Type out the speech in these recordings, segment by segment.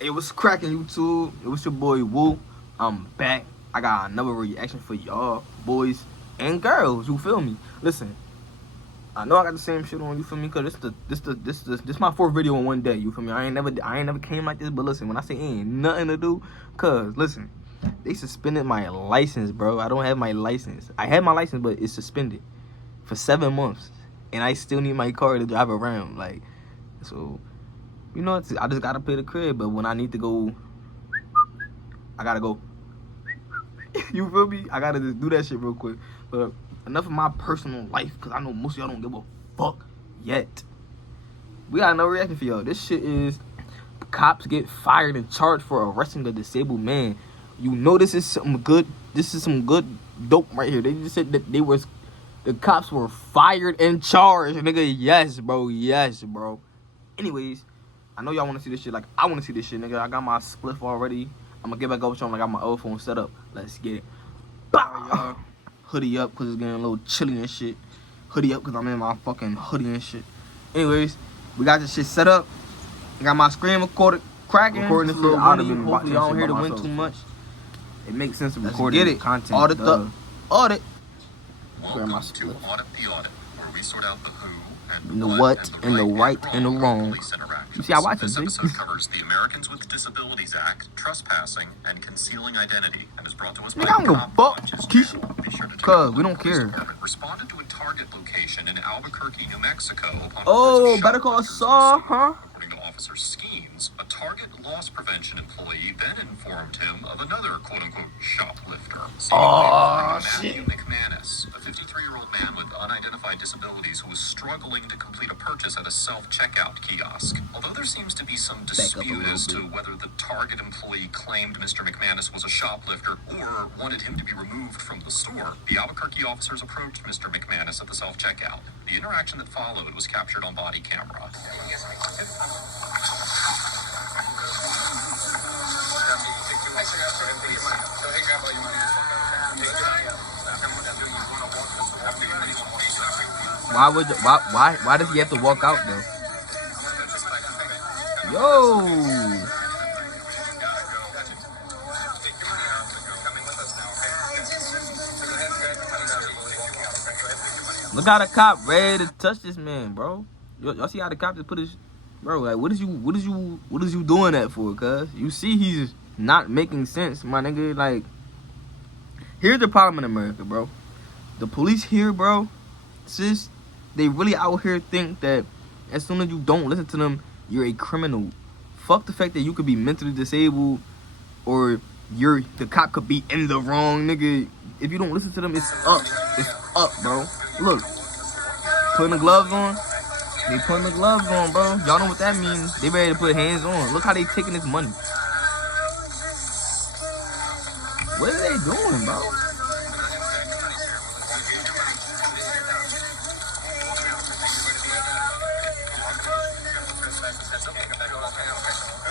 Hey, what's cracking, YouTube? It was your boy Woo. I'm back. I got another reaction for y'all, boys and girls. You feel me? Listen, I know I got the same shit on. You feel me? Cause this my fourth video in one day. You feel me? I ain't never came like this. But listen, when I say ain't nothing to do, cause listen, they suspended my license, bro. I don't have my license. I had my license, but it's suspended for 7 months, and I still need my car to drive around. Like, so. You know, I just gotta pay the crib, but when I need to go, I gotta go. You feel me? I gotta just do that shit real quick. But enough of my personal life, because I know most of y'all don't give a fuck yet. We got no reaction for y'all. This shit is cops get fired and charged for arresting a disabled man. You know this is some good dope right here. They just said that the cops were fired and charged. Nigga, yes, bro. Yes, bro. Anyways, I know y'all want to see this shit like I want to see this shit, nigga. I got my spliff already. I'm going to get back over to him. I got my old phone set up. Let's get it. Bah! Hoodie up because it's getting a little chilly and shit. Hoodie up because I'm in my fucking hoodie and shit. Anyways, we got this shit set up. I got my screen recorded, cracking. Recording this little video. Hopefully y'all don't hear the wind too much. It makes sense to record it. Content. Audit the audit. Welcome to Audit the Audit, where we sort out the who and the what and the right and the wrong. You see, I watch this episode covers the Americans with Disabilities Act, trespassing, and concealing identity, and is brought to us by I don't give a fuck, Keisha. Cause we don't care. Responded to a target location in Albuquerque, New Mexico. Oh, Better Call Saul, huh? According to Officer Skeens, a target loss prevention employee then informed him of another quote-unquote shoplifter. Oh, Matthew McManus, a 53-year-old man with unidentified disabilities who was struggling to complete a purchase at a self-checkout kiosk. Although there seems to be some dispute as to whether the target employee claimed Mr. McManus was a shoplifter or wanted him to be removed from the store, the Albuquerque officers approached Mr. McManus at the self-checkout. The interaction that followed was captured on body camera. Why does he have to walk out though? Yo! Look how the cop ready to touch this man, bro. Y'all see how the cop just put his, bro? Like, what is you doing that for? Cause you see he's not making sense, my nigga. Like, here's the problem in America, bro. The police here, bro, sis, they really out here think that as soon as you don't listen to them, you're a criminal. Fuck the fact that you could be mentally disabled or the cop could be in the wrong, nigga. If you don't listen to them, it's up. It's up, bro. Look, putting the gloves on. They putting the gloves on, bro. Y'all know what that means. They ready to put hands on. Look how they taking this money. What are they doing, bro?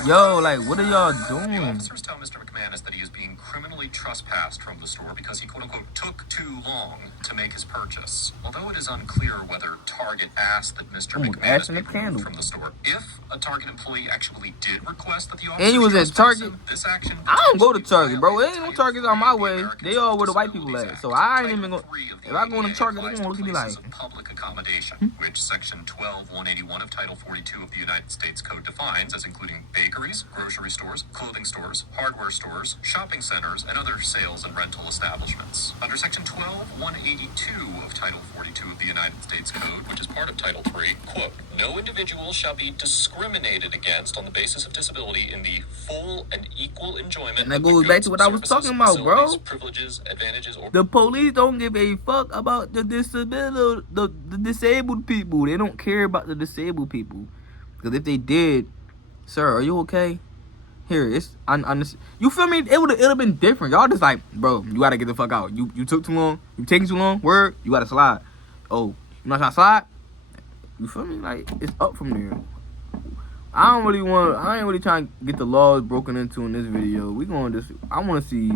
Yo, like, what are y'all doing? The officers tell Mr. McManus that he is being criminally trespassed from the store because he, quote-unquote, took too long to make his purchase. Although it is unclear whether Target asked that Mr. McManus be removed from the store, if a Target employee actually did request that the officers and you was at Target, this action I don't go to Target, bro. There ain't no Targets on my way. They all where the white people at. So I ain't even go. If I go to Target, they gonna look at me like public accommodation, which Section 12-181 of Title 42 of the United States Code defines as including bakeries, grocery stores, clothing stores, hardware stores, shopping centers, and other sales and rental establishments. Under Section 12-182 of Title 42 of the United States Code, which is part of Title 3, quote, no individual shall be discriminated against on the basis of disability in the full and equal enjoyment. And that goes back to what I was talking about, bro. Privileges, advantages, or the police don't give a fuck about the disabled people. They don't care about the disabled people. Because if they did, sir, are you okay? Here, it's you feel me? It would have been different. Y'all just like, bro, you gotta get the fuck out. You took too long. You taking too long. Word, you gotta slide. Oh, you not trying to slide? You feel me? Like, it's up from there. I ain't really trying to get the laws broken into in this video. I want to see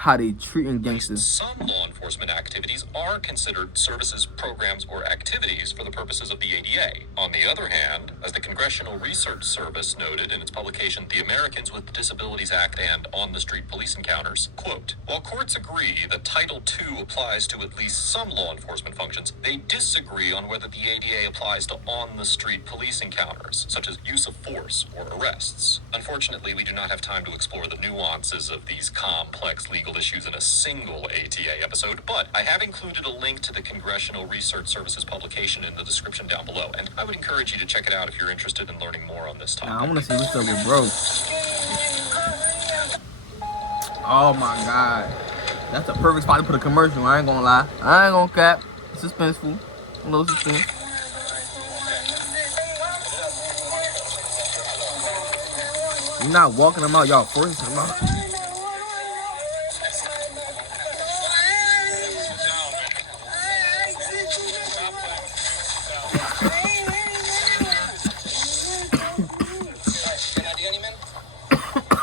how they treating gangsters. Some law enforcement activities are considered services, programs, or activities for the purposes of the ADA. On the other hand, as the Congressional Research Service noted in its publication, The Americans with Disabilities Act and On-the-Street Police Encounters, quote, while courts agree that Title II applies to at least some law enforcement functions, they disagree on whether the ADA applies to on-the-street police encounters, such as use of force or arrests. Unfortunately, we do not have time to explore the nuances of these complex legal issues in a single ATA episode, but I have included a link to the Congressional Research Service's publication in the description down below, and I would encourage you to check it out if you're interested in learning more on this topic. Now, I want to see what's up with bro. Oh my god. That's a perfect spot to put a commercial. I ain't gonna lie. I ain't gonna cap. It's suspenseful. A little suspense. You're not walking them out. Y'all forcing them out.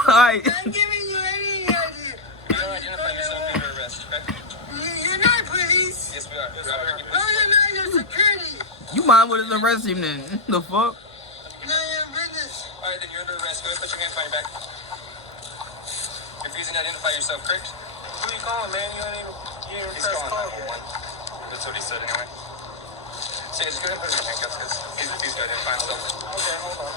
Alright. I'm giving you any idea. You don't identify yourself in your arrest, okay? You're not police. Yes, we are. No, you're not. You're security. You mind what is arresting him then? The fuck? No, you're business. All right, then you're under arrest. Go ahead, put your hands behind your back. Refusing to identify yourself, correct? Who you calling, man? You ain't even He's calling 911. That's what he said anyway. So just go ahead and put his handcuffs because he's refused to identify himself. Okay, hold on.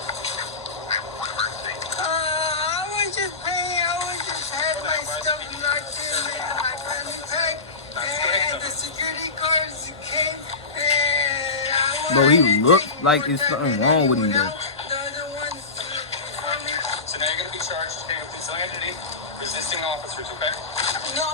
I was just paying. I was just had my stuff locked in my family pack, and the security guards came, and I Bro, he wanted to looked take like more it's time something than wrong with him, anyone though. else. The other ones before me. So now you're going to be charged with concealing identity, resisting officers, okay? No,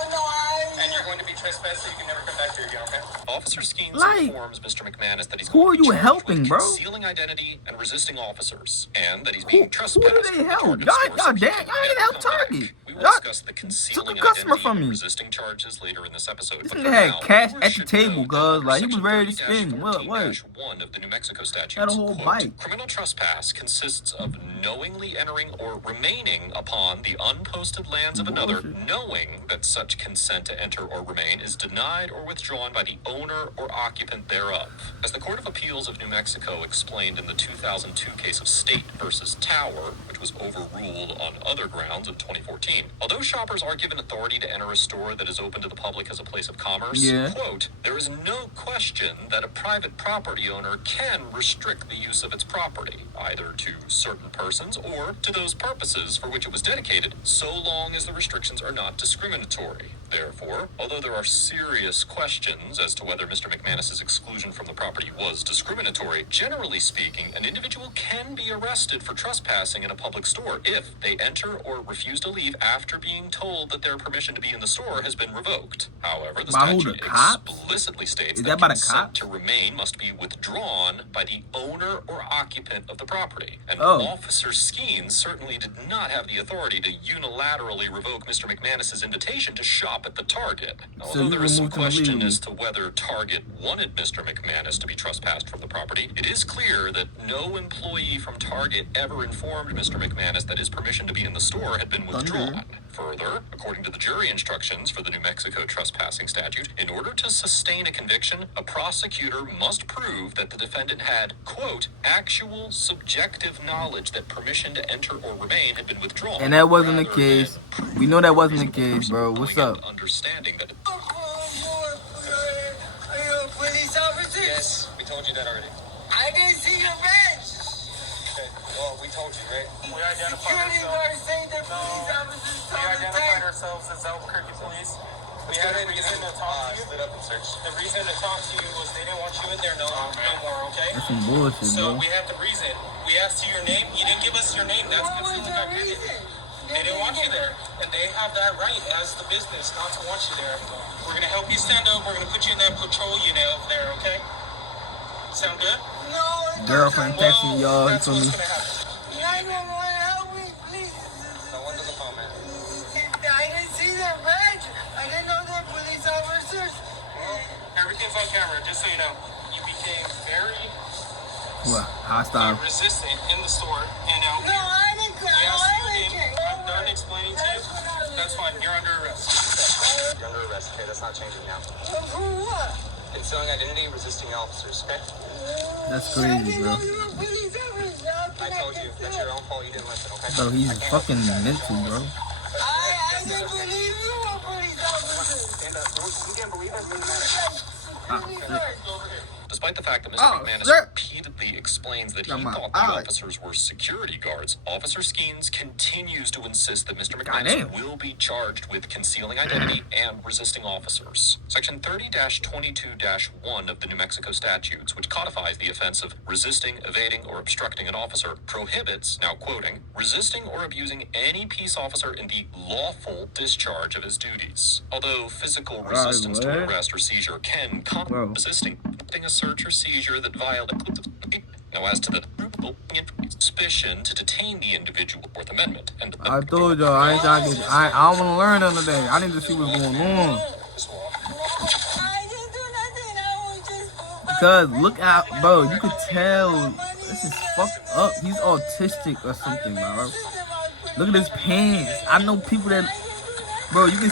And you're going to be trespassed so you can never come back here again, okay? Officer Skeens Like, informs Mr. McManus that he's who going are to be you charged helping, with bro? concealing identity and resisting officers, and that he's Who being do trespassed. they from the help? Target Y'all store, so damn, he y'all can ain't never help come back. Target. We will Y'all discuss the took concealing a customer identity from and me. resisting charges later in this episode. This But nigga for had now, cash viewers at the should table, note that cuz, under like, he was Section ready to spend. What? 30-14-1 of the New Mexico statutes, Had a whole quote, bite. criminal trespass consists of knowingly entering or remaining upon the unposted lands of another, Bullshit. knowing that such consent to enter or remain is denied or withdrawn by the owner or occupant thereof. As the Court of Appeals of New Mexico explained in the 2002 case of State versus Tower, which was overruled on other grounds in 2014, although shoppers are given authority to enter a store that is open to the public as a place of commerce, Yeah. quote, there is no question that a private property owner can restrict the use of its property, either to certain persons or to those purposes for which it was dedicated, so long as the restrictions are not discriminatory. Therefore, although there are serious questions as to whether Mr. McManus's exclusion from the property was discriminatory, generally speaking, an individual can be arrested for trespassing in a public store if they enter or refuse to leave after being told that their permission to be in the store has been revoked. However, the By who, statute the cops? explicitly states Is that by the consent cops? to remain must be withdrawn by the owner or occupant of the property. And Oh. Officer Skeens certainly did not have the authority to unilaterally revoke Mr. McManus's invitation to shop at the Target. Now, So although you there is some removed him question illegally. as to whether Target wanted Mr. McManus to be trespassed from the property, it is clear that no employee from Target ever informed Mr. McManus that his permission to be in the store had been withdrawn. Thunder. Further, according to the jury instructions for the New Mexico trespassing statute, in order to sustain a conviction, a prosecutor must prove that the defendant had, quote, actual subjective knowledge that permission to enter or remain had been withdrawn. And that wasn't the rather case. than proof We know that wasn't the of a reasonable case, bro. person What's knowing up? and Understanding that. Are you a police officer? Yes, we told you that already. I didn't see your badge. Okay, well, we told you, right? We identified Security ourselves. guards saying they're police officers We all the identified time. ourselves as Albuquerque Police. We Let's go had ahead a and get reason him to talk to you. split up and search. The reason to talk to you was they didn't want you in there no more, okay? That's some bullshit, So bro. we had the reason. We asked you your name. You didn't give us your name. That's What was concealing the activity. reason? They didn't want you there. And they have that right as the business not to want you there. We're going to help you stand up. We're going to put you in that patrol unit over there, okay? Sound good? No, it Girlfriend doesn't. texting me, y'all. You That's feel what's me? going to happen. 911, help me, please. No one's on the phone, man. I didn't see their badge. I didn't know they're police officers. Well, everything's on camera, just so you know. You became very What? Hostile. resistant in the store and out No, here. I didn't. We asked you your name. I I'm done explaining to you. That's fine. You're under arrest. You're under arrest, okay? That's not changing now. For what? Concealing identity, resisting officers, okay? That's crazy, bro. I told you. That's your own fault. You didn't listen, okay? Bro, he's fucking mental, bro. I didn't believe you were police officer. Stand up. You can't believe us. Despite the fact that Mr. Oh, McManus shit. repeatedly explains that he Got my thought the eye. officers were security guards, Officer Skeens continues to insist that Mr. Goddamn. McManus will be charged with concealing identity and resisting officers. Section 30-22-1 of the New Mexico statutes, which codifies the offense of resisting, evading, or obstructing an officer, prohibits, now quoting, resisting or abusing any peace officer in the lawful discharge of his duties. Although physical resistance to an what? arrest or seizure can come Bro. resisting a search or seizure that violates. Now, as to the suspicion to detain the individual, Fourth Amendment, and I told y'all I ain't trying to get. I don't want to learn none of that. I need to see what's going on. I didn't do nothing. I was just. Because look out, bro. You could tell this is fucked up. He's autistic or something, bro. Look at his pants. I know people that, bro. You can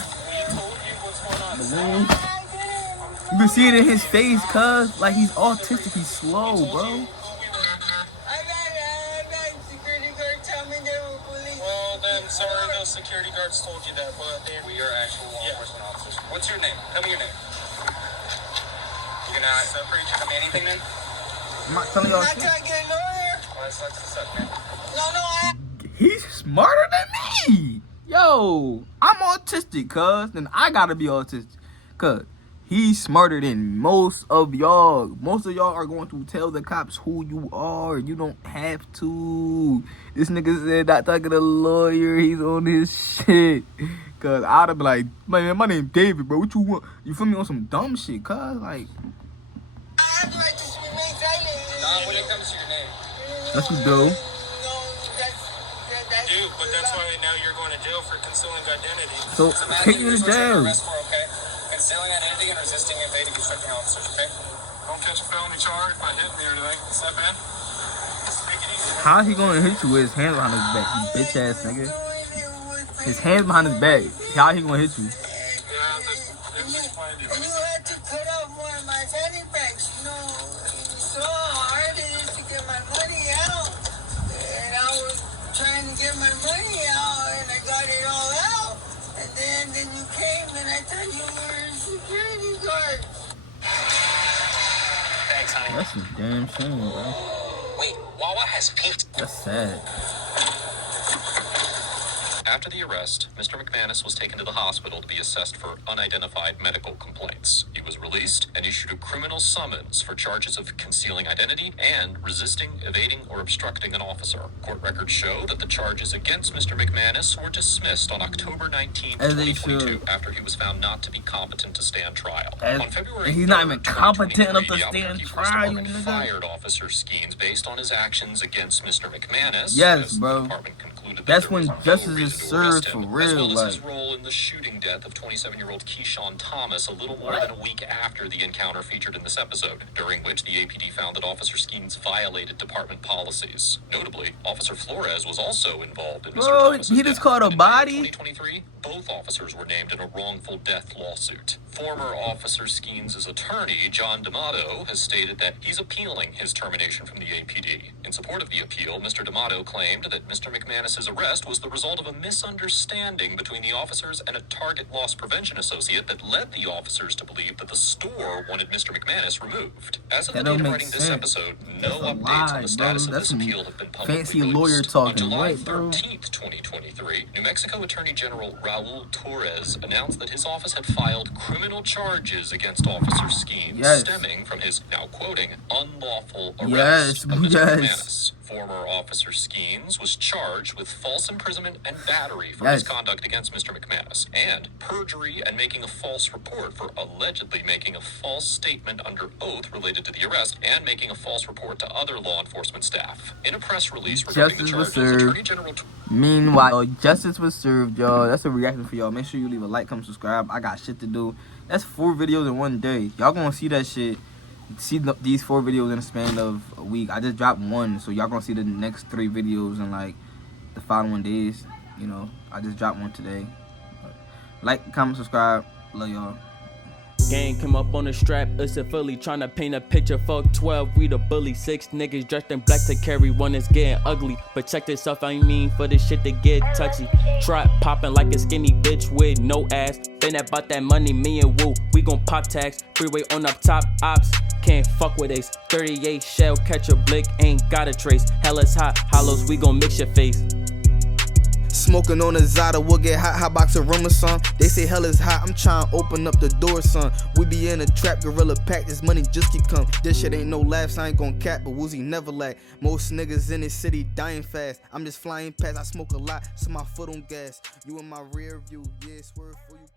see it in his face, cuz like he's autistic. He's slow, bro. I got security guard tell me they were police. Well, then, sorry, those security guards told you that, but we are actual law enforcement officers. What's your name? Tell me your name. You're not separate. Tell me anything, then? I'm not telling y'all I shit. try to get a lawyer. Well, that's what's up, man. No, He's smarter than me. Yo, I'm autistic, cuz. Then I gotta be autistic, cuz he's smarter than most of y'all. Most of y'all are going to tell the cops who you are. You don't have to. This nigga said not talking to a lawyer. He's on his shit. Cuz I'd have been like, man, my name David, bro. What you want? You feel me on some dumb shit, cuz like. I have the right to remain silent. Nah, when it comes to your name. That's what do. You do, but that's why now you're going to jail for concealing identity. So take me to jail. Okay? Concealing identity and resisting, evading, obstructing officers, okay? Don't catch a felony charge by hitting me or anything. Is that bad? Make it easy. How he gonna hit you with his hands behind his back, you bitch ass nigga? His hands behind his back. How he gonna hit you? Yeah, there's plenty You had to cut off one of my fanny packs, you know. So hard it is to get my money out. And I was trying to get my money out, and I got it all out. And then you came, and I thought you were a security guard. Thanks, honey. That's a damn shame, bro. Wait, Wawa has pizza. That's sad. After the arrest, Mr. McManus was taken to the hospital to be assessed for unidentified medical complaints. He was released and issued a criminal summons for charges of concealing identity and resisting, evading, or obstructing an officer. Court records show that the charges against Mr. McManus were dismissed on October 19, As they 2022, should. after he was found not to be competent to stand trial. As- On February he's not 3rd, even competent enough to 2023, the stand Albuquerque Police trial, Department nigga. fired Officer Skeens based on his actions against Mr. McManus. Yes, as bro. The department concluded that That's there when was no justice is reason to served arrest for him, real, as well as his like. role in the shooting death of 27-year-old Keyshawn Thomas a little more than a week after the encounter featured in this episode, during which the APD found that Officer Skeens violated department policies. Notably, Officer Flores was also involved in Mr. Bro, Thomas's he just death. caught a In May of body? 2023, both officers were named in a wrongful death lawsuit. Former Officer Skeens' attorney, John D'Amato, has stated that he's appealing his termination from the APD. In support of the appeal, Mr. D'Amato claimed that Mr. McManus' arrest was the result of a misunderstanding between the officers and a target loss prevention associate that led the officers to believe that the store wanted Mr. McManus removed. As of That the date don't of make writing this sense. episode, That's no a updates lie, on the status bro. of That's this some appeal have been publicly fancy released. lawyer talking. On July Wait, bro. 13th, 2023, New Mexico Attorney General Raul Torres announced that his office had filed criminal charges against Officer Skeens, Yes. stemming from his, now quoting, unlawful arrest Yes, of Mr. yes. McManus. Former Officer Skeens was charged with false imprisonment and battery for his Yes. conduct against Mr. McManus, and perjury and making a false report for allegedly making a false statement under oath related to the arrest and making a false report to other law enforcement staff. In a press release regarding the Justice was charges, served. Attorney General Meanwhile, justice was served, y'all. That's a reaction for y'all. Make sure you leave a like, comment, subscribe. I got shit to do. That's 4 videos in one day. Y'all gonna see that shit. See these 4 videos in the span of a week. I just dropped 1, so y'all gonna see the next 3 videos in like the following days. You know, I just dropped 1 today. Like, comment, subscribe. Love y'all. Gang came up on the strap, it's a Philly tryna paint a picture. Fuck 12, we the bully. 6 niggas dressed in black to carry one is getting ugly. But check this stuff, I mean for this shit to get touchy. Trap popping like a skinny bitch with no ass. Been about that money, me and Woo. We gon' pop tags, freeway on up top ops. Can't fuck with Ace. 38 shell, catch a blick, ain't got a trace. Hell is hot, hollows, we gon' mix your face. Smoking on a Zada, we'll get hot box of rumor, son. They say hell is hot, I'm trying to open up the door, son. We be in a trap, gorilla pack, this money just keep come. This shit ain't no laughs, I ain't gon' cap, but Woozy never lack. Most niggas in this city dying fast. I'm just flying past, I smoke a lot, so my foot on gas. You in my rear view, yeah, swerve for you.